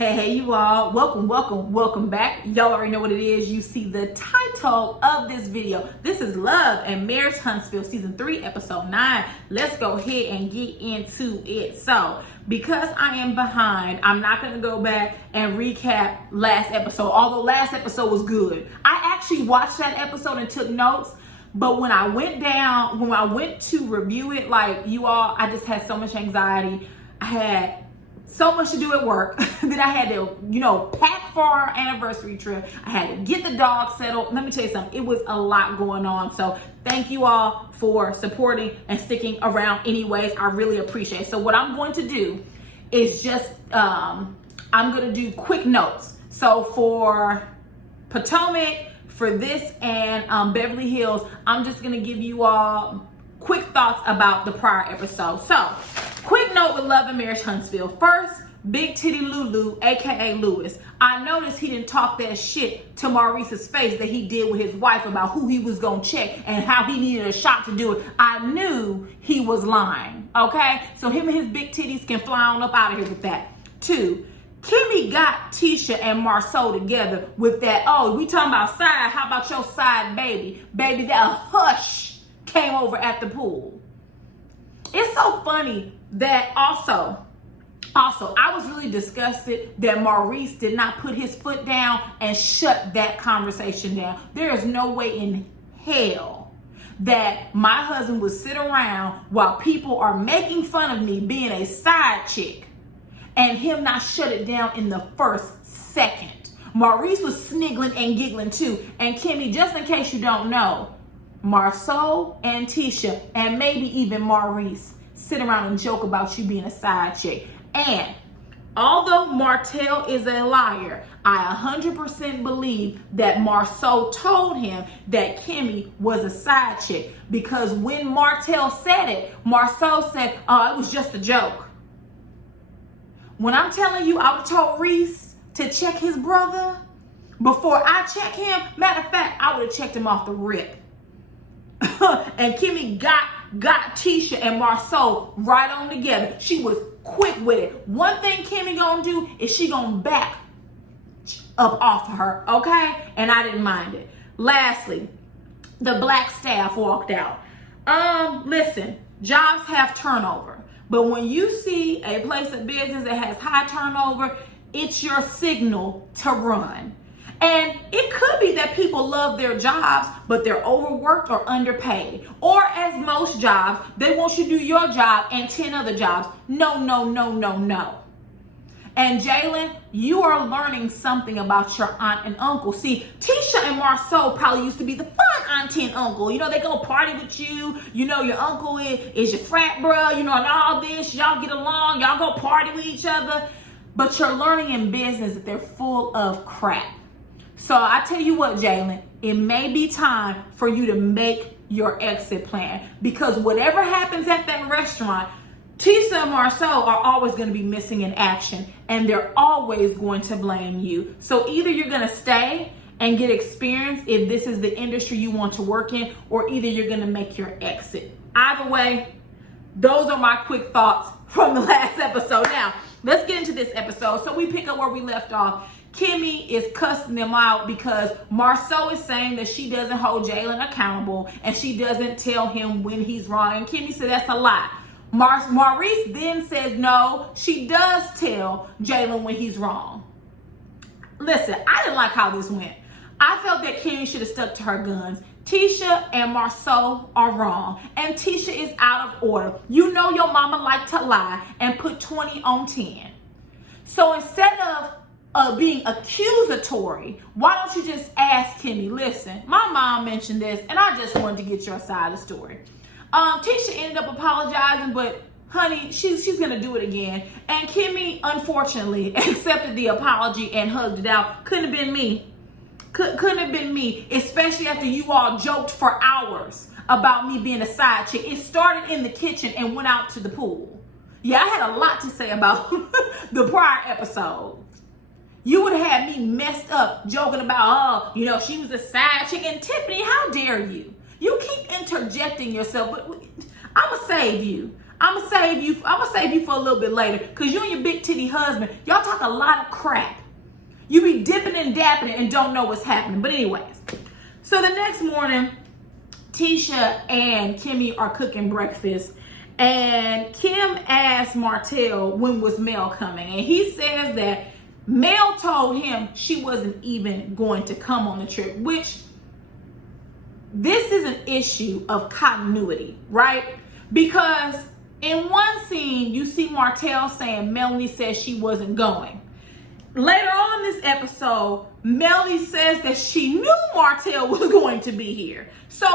Hey, you all. Welcome back. Y'all already know what it is. You see the title of this video. This is Love and Marriage Huntsville, Season 3, Episode 9. Let's go ahead and get into it. So, because I am behind, I'm not going to go back and recap last episode, although last episode was good. I actually watched that episode and took notes. But when I went to review it, like you all, I just had so much anxiety. I had so much to do at work that I had to, pack for our anniversary trip. I had to get the dog settled. Let me tell you something. It was a lot going on. So thank you all for supporting and sticking around anyways. I really appreciate it. So what I'm going to do is just, I'm going to do quick notes. So for Potomac, for this and Beverly Hills, I'm just going to give you all quick thoughts about the prior episode. So, quick note with Love and Marriage Huntsville. First, Big Titty Lulu, aka Lewis. I noticed he didn't talk that shit to Maurice's face that he did with his wife about who he was gonna check and how he needed a shot to do it. I knew he was lying, okay? So him and his big titties can fly on up out of here with that. 2, Kimmy got Tisha and Marceau together with that, oh, we talking about side, how about your side baby? Baby, that hush came over at the pool. It's so funny that also, I was really disgusted that Maurice did not put his foot down and shut that conversation down. There is no way in hell that my husband would sit around while people are making fun of me being a side chick and him not shut it down in the first second. Maurice was sniggling and giggling too. And Kimmy, just in case you don't know, Marceau and Tisha, and maybe even Maurice, sit around and joke about you being a side chick. And although Martell is a liar, I 100% believe that Marceau told him that Kimmy was a side chick, because when Martell said it, Marceau said, oh, it was just a joke. When I'm telling you, I told Reese to check his brother before I check him. Matter of fact, I would have checked him off the rip. And Kimmy got Tisha and Marceau right on together. She was quick with it. One thing Kimmy gonna do is she gonna back up off of her, okay? And I didn't mind it. Lastly, the black staff walked out. Listen, jobs have turnover. But when you see a place of business that has high turnover, it's your signal to run. And it could be that people love their jobs, but they're overworked or underpaid. Or as most jobs, they want you to do your job and 10 other jobs. No. And Jalen, you are learning something about your aunt and uncle. See, Tisha and Marceau probably used to be the fun auntie and uncle. They go party with you. Your uncle is your frat bro, and all this. Y'all get along. Y'all go party with each other. But you're learning in business that they're full of crap. So I tell you what, Jalen, it may be time for you to make your exit plan, because whatever happens at that restaurant, Tisha and Marceau are always going to be missing in action, and they're always going to blame you. So either you're going to stay and get experience if this is the industry you want to work in, or either you're going to make your exit. Either way, those are my quick thoughts from the last episode. Now, let's get into this episode. So we pick up where we left off. Kimmy is cussing them out because Marceau is saying that she doesn't hold Jalen accountable and she doesn't tell him when he's wrong. And Kimmy said that's a lie. Maurice then says no, she does tell Jalen when he's wrong. Listen, I didn't like how this went. I felt that Kimmy should have stuck to her guns. Tisha and Marceau are wrong, and Tisha is out of order. You know your mama liked to lie and put 20 on 10. So instead of being accusatory, why don't you just ask Kimmy, listen, my mom mentioned this and I just wanted to get your side of the story. Tisha ended up apologizing, but honey, she's gonna do it again. And Kimmy, unfortunately, accepted the apology and hugged it out. Couldn't have been me. Couldn't have been me, especially after you all joked for hours about me being a side chick. It started in the kitchen and went out to the pool. Yeah, I had a lot to say about the prior episode. You would have had me messed up joking about, she was a side chick. And Tiffany, how dare you? You keep interjecting yourself, but I'm going to save you. I'm gonna save you for a little bit later, because you and your big titty husband, y'all talk a lot of crap. You be dipping and dapping and don't know what's happening. But anyways, so the next morning, Tisha and Kimmy are cooking breakfast, and Kim asked Martell when was Mel coming, and he says that Mel told him she wasn't even going to come on the trip, which this is an issue of continuity, right? Because in one scene, you see Martell saying Melanie says she wasn't going. Later on in this episode, Melanie says that she knew Martell was going to be here. So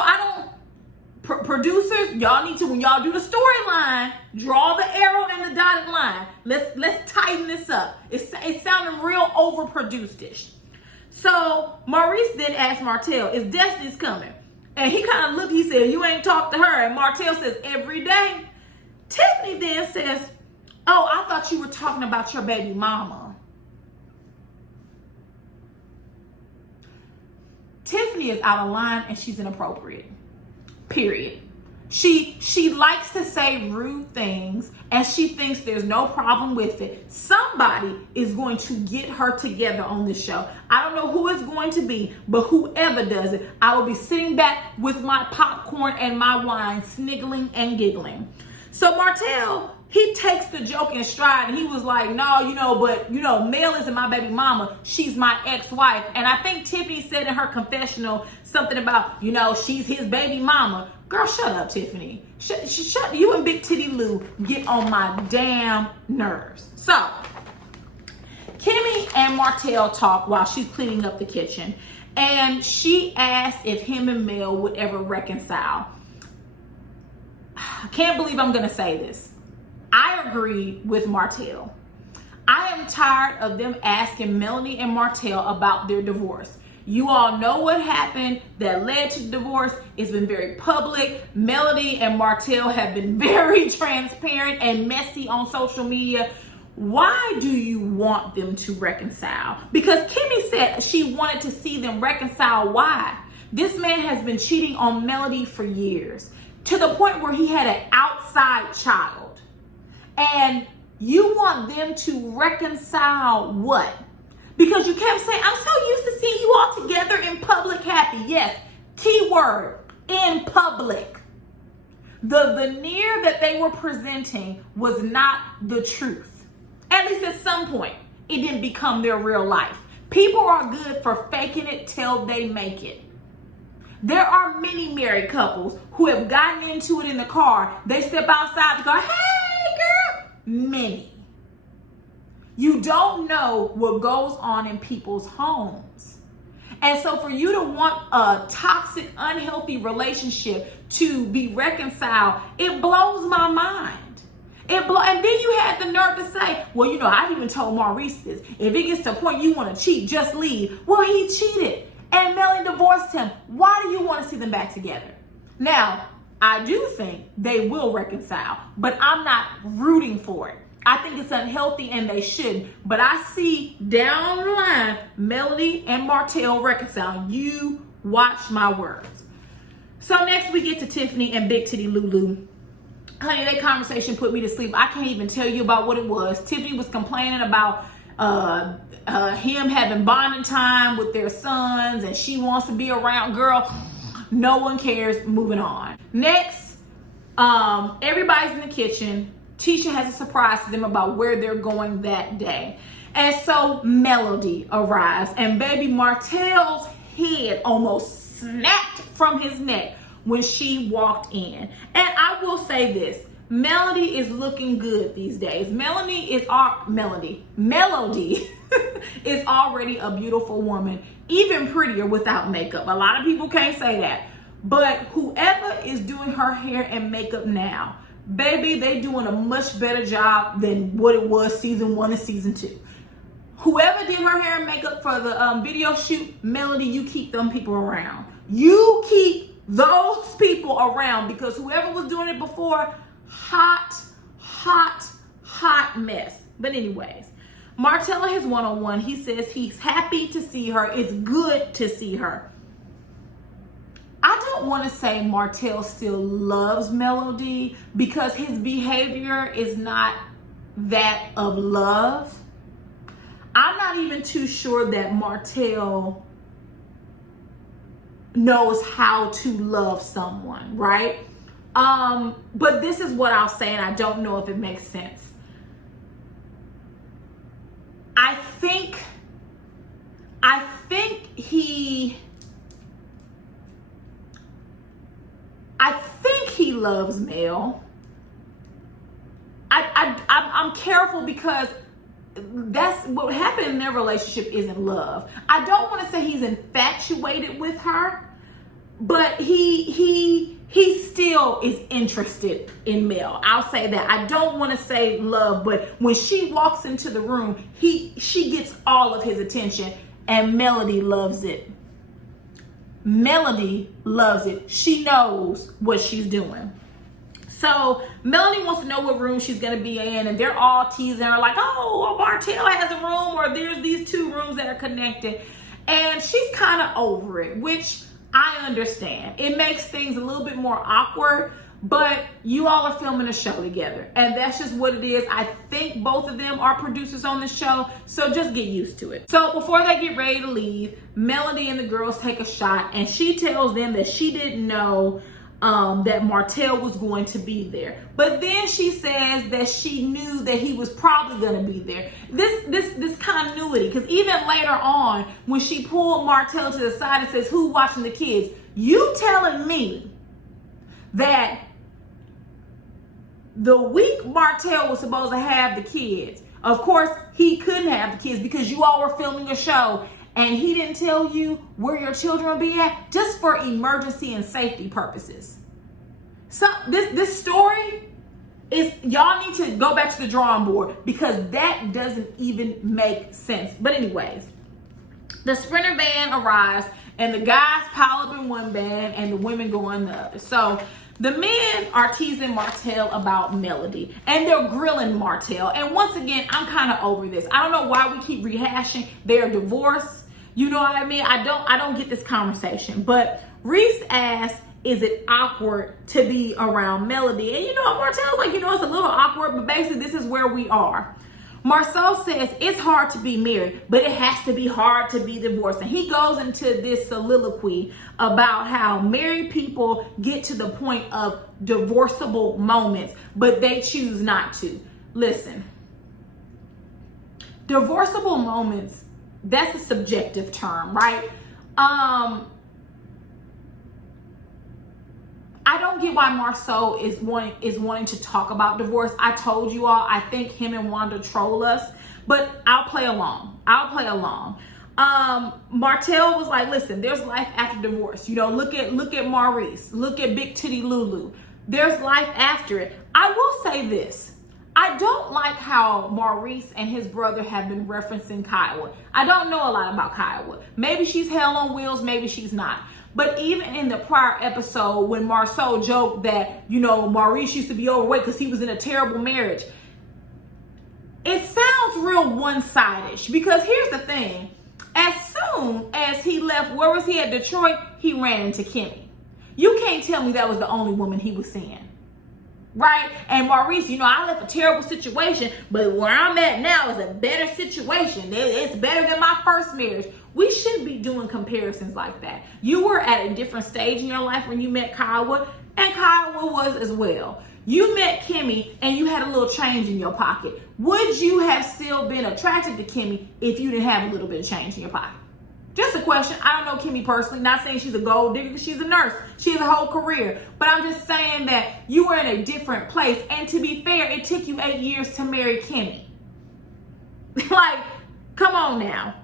producers, y'all need to, when y'all do the storyline, draw the arrow and the dotted line. Let's tighten this up. It's sounding real overproduced-ish. So Maurice then asked Martell, is Destiny's coming? And he kind of looked, he said, you ain't talked to her. And Martell says, every day. Tiffany then says, oh, I thought you were talking about your baby mama. Tiffany is out of line and she's inappropriate. Period. She likes to say rude things and she thinks there's no problem with it. Somebody is going to get her together on this show. I don't know who it's going to be, but whoever does it, I will be sitting back with my popcorn and my wine, sniggling and giggling. So Martell, he takes the joke in stride and he was like, no, but Mel isn't my baby mama. She's my ex-wife. And I think Tiffany said in her confessional something about, she's his baby mama. Girl, shut up, Tiffany. Shut you and Big Titty Lou get on my damn nerves. So, Kimmy and Martell talk while she's cleaning up the kitchen. And she asked if him and Mel would ever reconcile. I can't believe I'm going to say this. I agree with Martell. I am tired of them asking Melanie and Martell about their divorce. You all know what happened that led to the divorce. It's been very public. Melanie and Martell have been very transparent and messy on social media. Why do you want them to reconcile? Because Kimmy said she wanted to see them reconcile. Why? This man has been cheating on Melanie for years, to the point where he had an outside child. And you want them to reconcile what? Because you kept saying, I'm so used to seeing you all together in public happy. Yes, keyword, in public. The veneer that they were presenting was not the truth. At least at some point, it didn't become their real life. People are good for faking it till they make it. There are many married couples who have gotten into it in the car. They step outside the car, hey girl, many. You don't know what goes on in people's homes. And so for you to want a toxic, unhealthy relationship to be reconciled, it blows my mind. And then you had the nerve to say, well, I even told Maurice this. If it gets to a point you want to cheat, just leave. Well, he cheated. And Melanie divorced him. Why do you want to see them back together? Now, I do think they will reconcile, but I'm not rooting for it. I think it's unhealthy and they shouldn't. But I see down the line, Melanie and Martell reconcile. You watch my words. So next we get to Tiffany and Big Titty Lulu. Honey, that conversation put me to sleep. I can't even tell you about what it was. Tiffany was complaining about him having bonding time with their sons and she wants to be around. Girl, no one cares. Moving on. Next, everybody's in the kitchen. Tisha has a surprise to them about where they're going that day. And so Melody arrives and baby Martell's head almost snapped from his neck when she walked in. And I will say this, Melody is looking good these days. Melody is already a beautiful woman, even prettier without makeup. A lot of people can't say that. But whoever is doing her hair and makeup now, baby, they doing a much better job than what it was season 1 and season 2. Whoever did her hair and makeup for the video shoot, Melody, you keep them people around. You keep those people around, because whoever was doing it before, hot mess. But anyways, Martell in his one-on-one, he says he's happy to see her. It's good to see her. I don't don't want to say Martell still loves Melody because his behavior is not that of love. I'm not even too sure that Martell knows how to love someone, right? But this is what I'll say, and I don't know if it makes sense. I think he loves Mel. I'm careful because that's what happened in their relationship isn't love. I don't want to say he's infatuated with her, but he still is interested in Mel. I'll say that. I don't want to say love, but when she walks into the room, she gets all of his attention, and Melody loves it. Melody loves it. She knows what she's doing. So Melody wants to know what room she's going to be in, and they're all teasing her like, oh, Martell has a room, or there's these two rooms that are connected. And she's kind of over it, which I understand. It makes things a little bit more awkward, but you all are filming a show together, and that's just what it is. I think both of them are producers on the show, so just get used to it. So before they get ready to leave, Melody and the girls take a shot, and she tells them that she didn't know that Martell was going to be there. But then she says that she knew that he was probably going to be there. This continuity, because even later on, when she pulled Martell to the side and says, who watching the kids? You telling me that the week Martell was supposed to have the kids, of course, he couldn't have the kids because you all were filming a show, and he didn't tell you where your children will be at just for emergency and safety purposes. So this story is, y'all need to go back to the drawing board because that doesn't even make sense. But anyways, the Sprinter van arrives and the guys pile up in one van and the women go in the other. So the men are teasing Martell about Melody, and they're grilling Martell. And once again, I'm kind of over this. I don't know why we keep rehashing their divorce. You know what I mean? I don't get this conversation. But Reese asked, is it awkward to be around Melody? And you know what, Martell's like, it's a little awkward, but basically this is where we are. Marceau says it's hard to be married, but it has to be hard to be divorced. And he goes into this soliloquy about how married people get to the point of divorceable moments, but they choose not to. Listen, divorceable moments, that's a subjective term, right? I don't get why Marceau is wanting to talk about divorce. I told you all, I think him and Wanda troll us, but I'll play along. Martell was like, listen, there's life after divorce. Look at Maurice, look at Big Titty Lulu. There's life after it. I will say this. I don't like how Maurice and his brother have been referencing Kiowa. I don't know a lot about Kiowa. Maybe she's hell on wheels, maybe she's not. But even in the prior episode, when Marceau joked that, Maurice used to be overweight because he was in a terrible marriage, it sounds real one-sided. Because here's the thing. As soon as he left, where was he at Detroit? He ran into Kimmy. You can't tell me that was the only woman he was seeing. Right? And Maurice, I left a terrible situation, but where I'm at now is a better situation. It's better than my first marriage. We shouldn't be doing comparisons like that. You were at a different stage in your life when you met Kiowa, and Kiowa was as well. You met Kimmy and you had a little change in your pocket. Would you have still been attracted to Kimmy if you didn't have a little bit of change in your pocket? Just a question. I don't know Kimmy personally. Not saying she's a gold digger because she's a nurse. She has a whole career. But I'm just saying that you were in a different place. And to be fair, it took you 8 years to marry Kimmy. Like, come on now.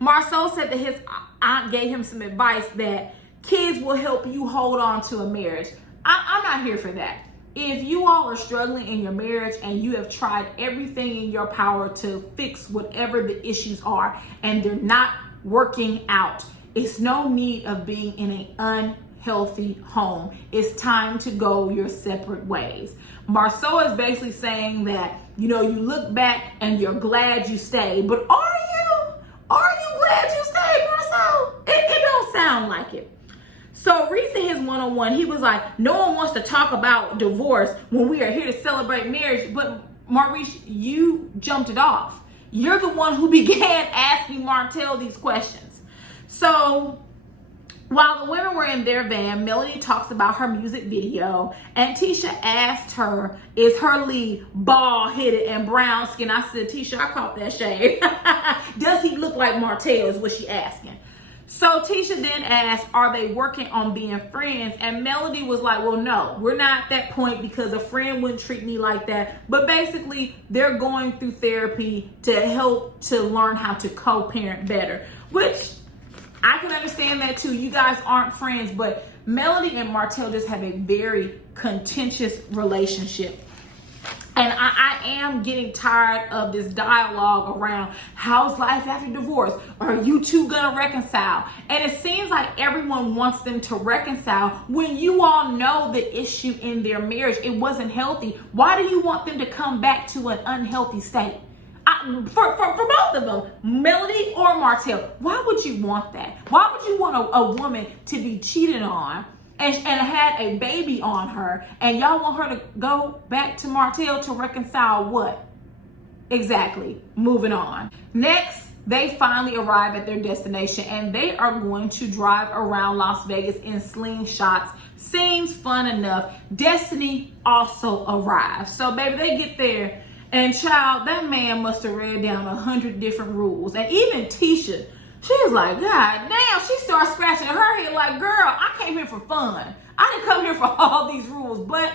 Marceau said that his aunt gave him some advice that kids will help you hold on to a marriage. I'm not here for that. If you all are struggling in your marriage and you have tried everything in your power to fix whatever the issues are and they're not working out, it's no need of being in an unhealthy home. It's time to go your separate ways. Marceau is basically saying that, you look back and you're glad you stayed, but are you glad you stayed, Marceau? It don't sound like it. So Reese in his one-on-one, he was like, no one wants to talk about divorce when we are here to celebrate marriage. But Maurice, you jumped it off. You're the one who began asking Martell these questions. So while the women were in their van, Melody talks about her music video, and Tisha asked her, is her lead bald-headed and brown skin? I said, Tisha, I caught that shade. Does he look like Martell is what she asking. So Tisha then asked, are they working on being friends? And Melody was like, well, no, we're not at that point because a friend wouldn't treat me like that. But basically, they're going through therapy to help to learn how to co-parent better, which I can understand that too. You guys aren't friends, but Melody and Martell just have a very contentious relationship. And I am getting tired of this dialogue around how's life after divorce? Are you two gonna reconcile? And it seems like everyone wants them to reconcile when you all know the issue in their marriage. It wasn't healthy. Why do you want them to come back to an unhealthy state? For both of them, Melody or Martell, why would you want that? Why would you want a woman to be cheated on and had a baby on her, and y'all want her to go back to Martell to reconcile what? Exactly. Moving on. Next, they finally arrive at their destination, and they are going to drive around Las Vegas in slingshots. Seems fun enough. Destiny also arrives. So, baby, they get there, and child, that man must have read down 100 different rules. And even Tisha, she was like, God damn, she started scratching her head like, girl, I came here for fun. I didn't come here for all these rules. But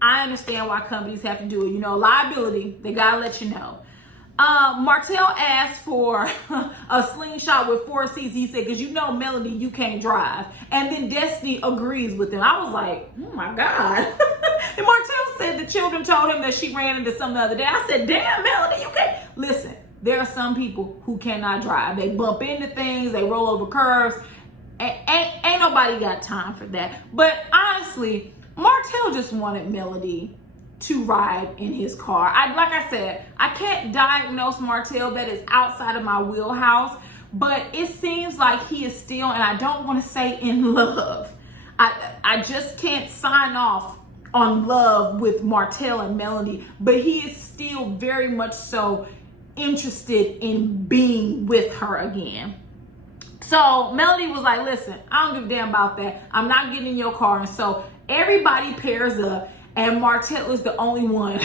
I understand why companies have to do it. You know, liability, they gotta let you know. Martell asked for a slingshot with 4 seats. He said, because you know, Melody, you can't drive. And then Destiny agrees with him. I was like, oh my God. And Martell said the children told him that she ran into some the other day. I said, damn, Melody, you can't. Listen, there are some people who cannot drive. They bump into things, they roll over curves. Ain't nobody got time for that. But honestly, Martell just wanted Melody to ride in his car. Like I said, I can't diagnose Martell. That is outside of my wheelhouse. But it seems like he is still, and I don't want to say in love. I just can't sign off on love with Martell and Melody. But he is still very much so interested in being with her again. So Melody was like, listen, I don't give a damn about that. I'm not getting in your car. And so everybody pairs up, and Martell is the only one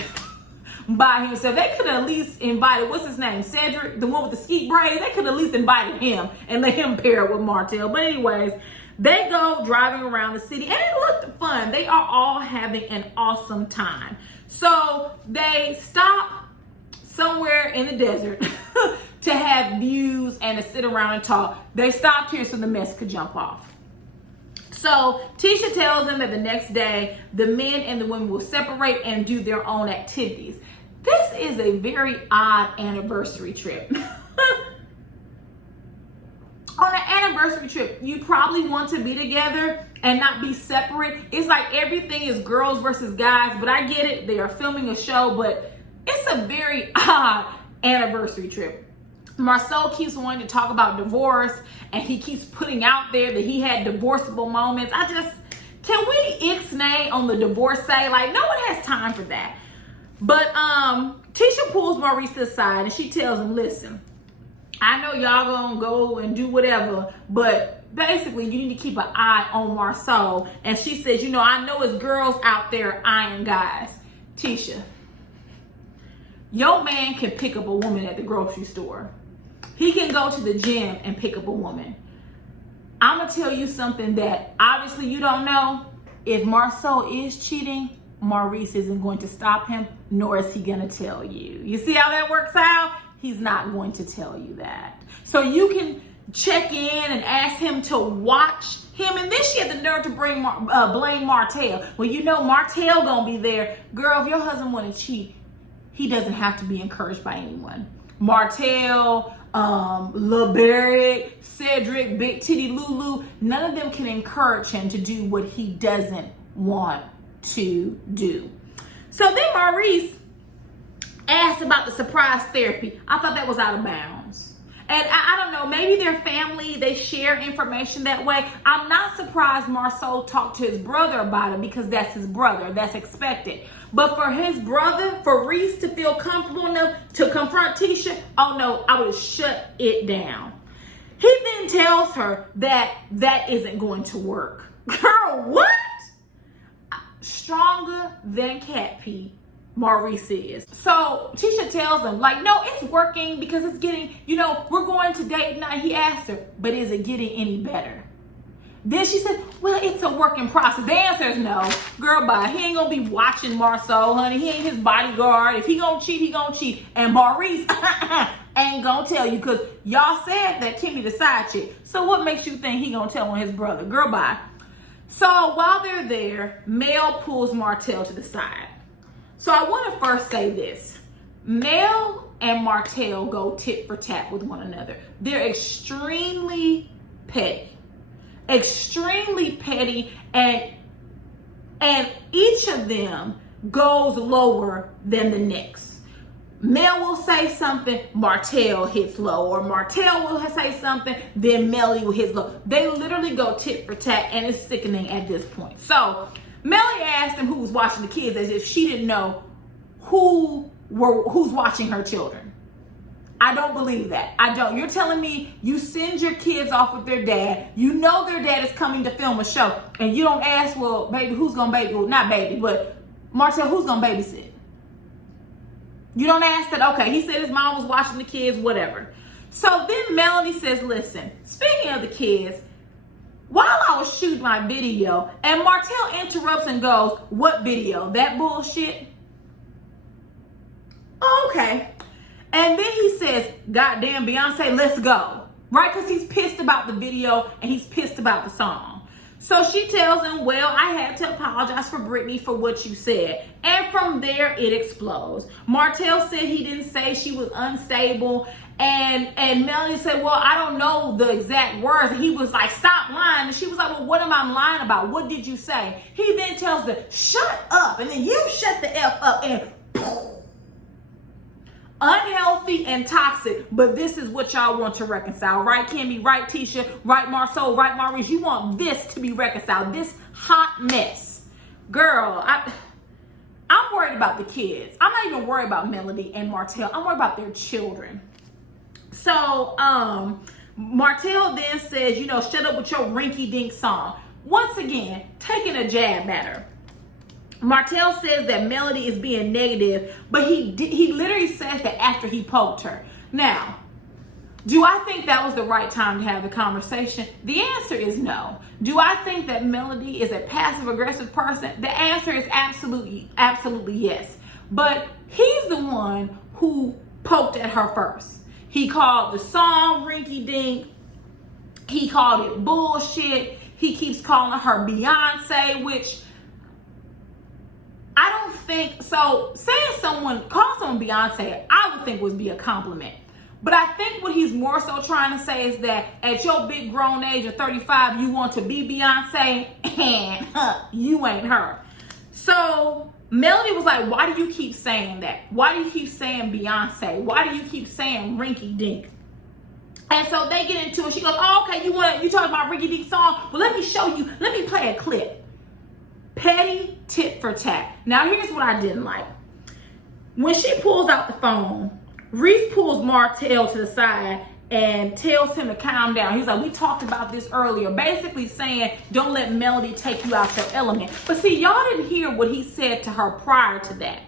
by himself. They could have at least invited, what's his name? Cedric, the one with the skeet braids. They could have at least invited him and let him pair up with Martell. But anyways, they go driving around the city, and it looked fun. They are all having an awesome time. So they stop somewhere in the desert to have views and to sit around and talk. They stopped here so the mess could jump off. So Tisha tells them that the next day, the men and the women will separate and do their own activities. This is a very odd anniversary trip. On an anniversary trip, you probably want to be together and not be separate. It's like everything is girls versus guys, but I get it. They are filming a show, but it's a very odd anniversary trip. Marceau keeps wanting to talk about divorce, and he keeps putting out there that he had divorceable moments. Can we ixnay on the divorce say? Like, no one has time for that. But Tisha pulls Maurice aside, and she tells him, listen, I know y'all gonna go and do whatever, but basically you need to keep an eye on Marceau. And she says, you know, I know it's girls out there eyeing guys. Tisha, your man can pick up a woman at the grocery store. He can go to the gym and pick up a woman. I'm going to tell you something that obviously you don't know. If Marceau is cheating, Maurice isn't going to stop him, nor is he going to tell you. You see how that works out? He's not going to tell you that. So you can check in and ask him to watch him. And then she had the nerve to blame Martell. Well, you know Martell going to be there. Girl, if your husband want to cheat, he doesn't have to be encouraged by anyone. Martell, LeBeric, Cedric, Big Titty Lulu, none of them can encourage him to do what he doesn't want to do. So then Maurice asked about the surprise therapy. I thought that was out of bounds. And I don't know, maybe their family, they share information that way. I'm not surprised Marceau talked to his brother about it because that's his brother. That's expected. But for his brother, for Reese to feel comfortable enough to confront Tisha, oh no, I would have shut it down. He then tells her that that isn't going to work. Girl, what? Stronger than cat pee, Maurice is. So Tisha tells him, like, no, it's working because it's getting, we're going to date night. He asked her, but is it getting any better? Then she said, well, it's a work in process. The answer is no. Girl, bye. He ain't gonna be watching Marceau, honey. He ain't his bodyguard. If he gonna cheat, he gonna cheat. And Maurice ain't gonna tell you because y'all said that Kimmy the side chick. So what makes you think he gonna tell on his brother? Girl, bye. So while they're there, Mel pulls Martell to the side. So I want to first say this. Mel and Martell go tit for tat with one another. They're extremely petty. Extremely petty, and each of them goes lower than the next. Mel will say something, Martell hits low, or Martell will say something, then Melly will hit low. They literally go tit for tat, and it's sickening at this point. So Melly asked him who was watching the kids as if she didn't know who's watching her children. I don't believe that. I don't. You're telling me you send your kids off with their dad. You know their dad is coming to film a show. And you don't ask, well, baby, who's going to baby? Well, not baby, but Martell, who's going to babysit? You don't ask that. Okay, he said his mom was watching the kids, whatever. So then Melanie says, listen, speaking of the kids, while I was shooting my video, and Martell interrupts and goes, what video? That bullshit? Oh, okay. And then he says, goddamn Beyonce, let's go. Right? Because he's pissed about the video and he's pissed about the song. So she tells him, well, I had to apologize for Britney for what you said. And from there, it explodes. Martell said he didn't say she was unstable. And Melanie said, well, I don't know the exact words. And he was like, stop lying. And she was like, well, what am I lying about? What did you say? He then tells her, shut up. And then you shut the F up and unhealthy and toxic, but this is what y'all want to reconcile, right, Kimmy? Right, Tisha? Right, Marceau? Right, Maurice? You want this to be reconciled, this hot mess. Girl, I'm worried about the kids. I'm not even worried about Melody and Martell. I'm worried about their children. So, Martell then says, shut up with your rinky-dink song. Once again, taking a jab at her. Martell says that Melody is being negative, but he literally says that after he poked her. Now, do I think that was the right time to have the conversation? The answer is no. Do I think that Melody is a passive-aggressive person? The answer is absolutely yes. But he's the one who poked at her first. He called the song rinky-dink. He called it bullshit. He keeps calling her Beyonce, which I don't think, so saying call someone Beyonce, I would think would be a compliment. But I think what he's more so trying to say is that at your big grown age of 35, you want to be Beyonce and you ain't her. So Melody was like, why do you keep saying that? Why do you keep saying Beyonce? Why do you keep saying rinky dink? And so they get into it. She goes, oh, okay, you talking about rinky dink song? Well, let me show you. Let me play a clip. Petty tit for tat. Now, here's what I didn't like. When she pulls out the phone, Reese pulls Martell to the side and tells him to calm down. He's like, we talked about this earlier. Basically saying, don't let Melody take you out your element. But see, y'all didn't hear what he said to her prior to that.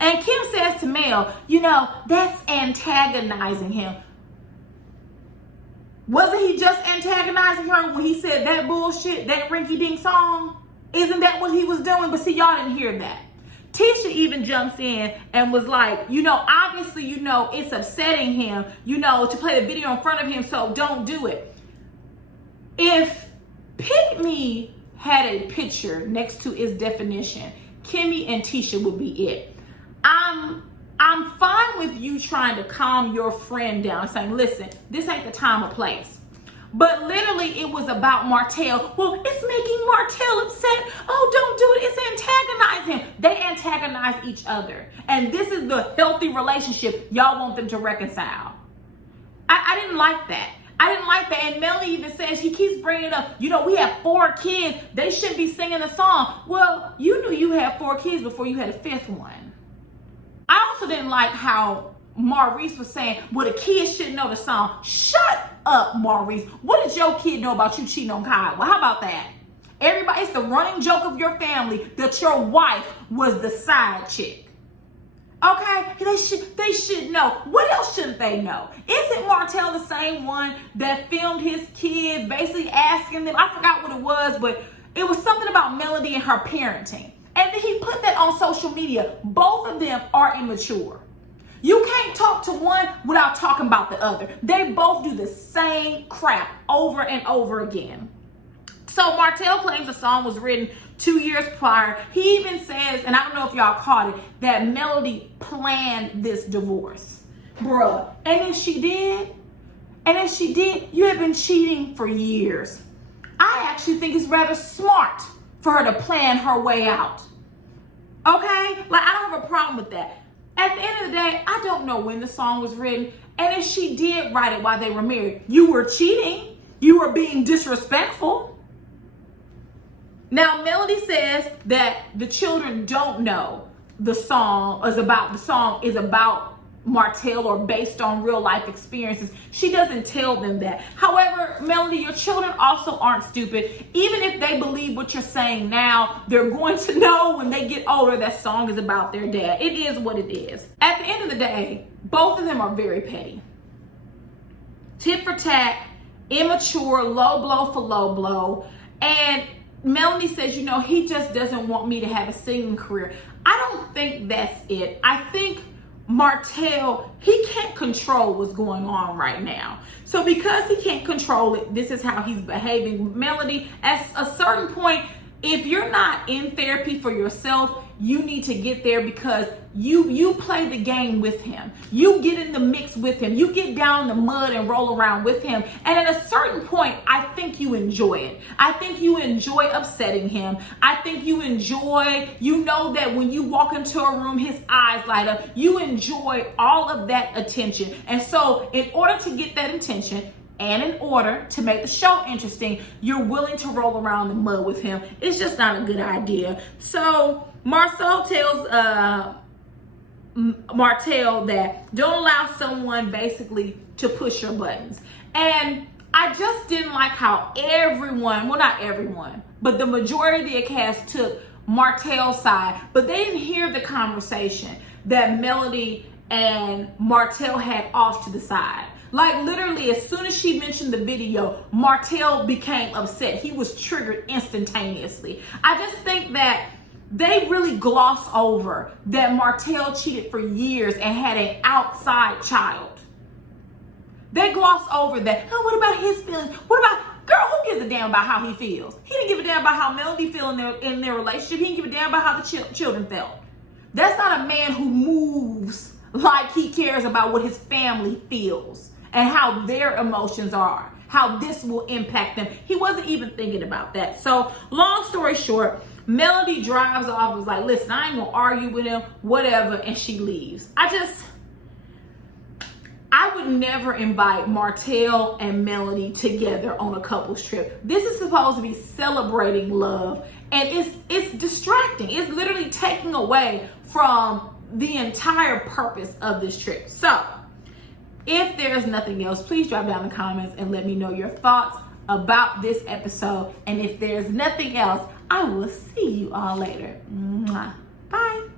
And Kim says to Mel, that's antagonizing him. Wasn't he just antagonizing her when he said that bullshit, that rinky-dink song? Isn't that what he was doing? But see, y'all didn't hear that. Tisha even jumps in and was like, obviously, it's upsetting him, to play the video in front of him, so don't do it. If Pick Me had a picture next to its definition, Kimmy and Tisha would be it. I'm fine with you trying to calm your friend down, saying, listen, this ain't the time or place. But literally, it was about Martell. Well, it's making Martell upset. Oh, don't do it. It's antagonizing him. They antagonize each other. And this is the healthy relationship y'all want them to reconcile. I I didn't like that. I didn't like that. And Melody even says, he keeps bringing up, we have 4 kids. They shouldn't be singing a song. Well, you knew you had 4 kids before you had a 5th one. I also didn't like how Maurice was saying, well, the kids shouldn't know the song. Shut up, Maurice. What did your kid know about you cheating on Kyle? Well, how about that? Everybody, it's the running joke of your family that your wife was the side chick. Okay, they should know. What else shouldn't they know? Isn't Martell the same one that filmed his kids, basically asking them? I forgot what it was, but it was something about Melody and her parenting. And then he put that on social media. Both of them are immature. You can't talk to one without talking about the other. They both do the same crap over and over again. So Martell claims the song was written 2 years prior. He even says, and I don't know if y'all caught it, that Melody planned this divorce. Bruh. And if she did, you have been cheating for years. I actually think it's rather smart for her to plan her way out. Okay? Like, I don't have a problem with that. At the end of the day, I don't know when the song was written. And if she did write it while they were married, you were cheating. You were being disrespectful. Now, Melody says that the children don't know the song is about Martell or based on real life experiences. She doesn't tell them that. However, Melody, your children also aren't stupid. Even if they believe what you're saying now, they're going to know when they get older that song is about their dad. It is what it is. At the end of the day, both of them are very petty. Tit for tat, immature, low blow for low blow. And Melanie says, he just doesn't want me to have a singing career. I don't think that's it. I think Martell, he can't control what's going on right now. So because he can't control it, this is how he's behaving. Melody, at a certain point, if you're not in therapy for yourself, you need to get there, because you play the game with him. You get in the mix with him. You get down in the mud and roll around with him. And at a certain point, I think you enjoy it. I think you enjoy upsetting him. I think you know that when you walk into a room, his eyes light up. You enjoy all of that attention. And so in order to get that attention, and in order to make the show interesting, you're willing to roll around the mud with him. It's just not a good idea. So Marcel tells Martell that don't allow someone basically to push your buttons. And I just didn't like how everyone, well, not everyone, but the majority of the cast took Martell's side, but they didn't hear the conversation that Melody and Martell had off to the side. Like, literally, as soon as she mentioned the video, Martell became upset. He was triggered instantaneously. I just think that they really gloss over that Martell cheated for years and had an outside child. They gloss over that. Oh, what about his feelings? What about, girl, who gives a damn about how he feels? He didn't give a damn about how Melody felt in their relationship. He didn't give a damn about how the children felt. That's not a man who moves like he cares about what his family feels and how their emotions are, how this will impact them. He wasn't even thinking about that. So long story short, Melody drives off, was like, listen, I ain't gonna argue with him, whatever, and she leaves. I would never invite Martell and Melody together on a couples trip. This is supposed to be celebrating love, and it's distracting. It's literally taking away from the entire purpose of this trip. So if there's nothing else, please drop down in the comments and let me know your thoughts about this episode. And if there's nothing else, I will see you all later. Mwah. Bye.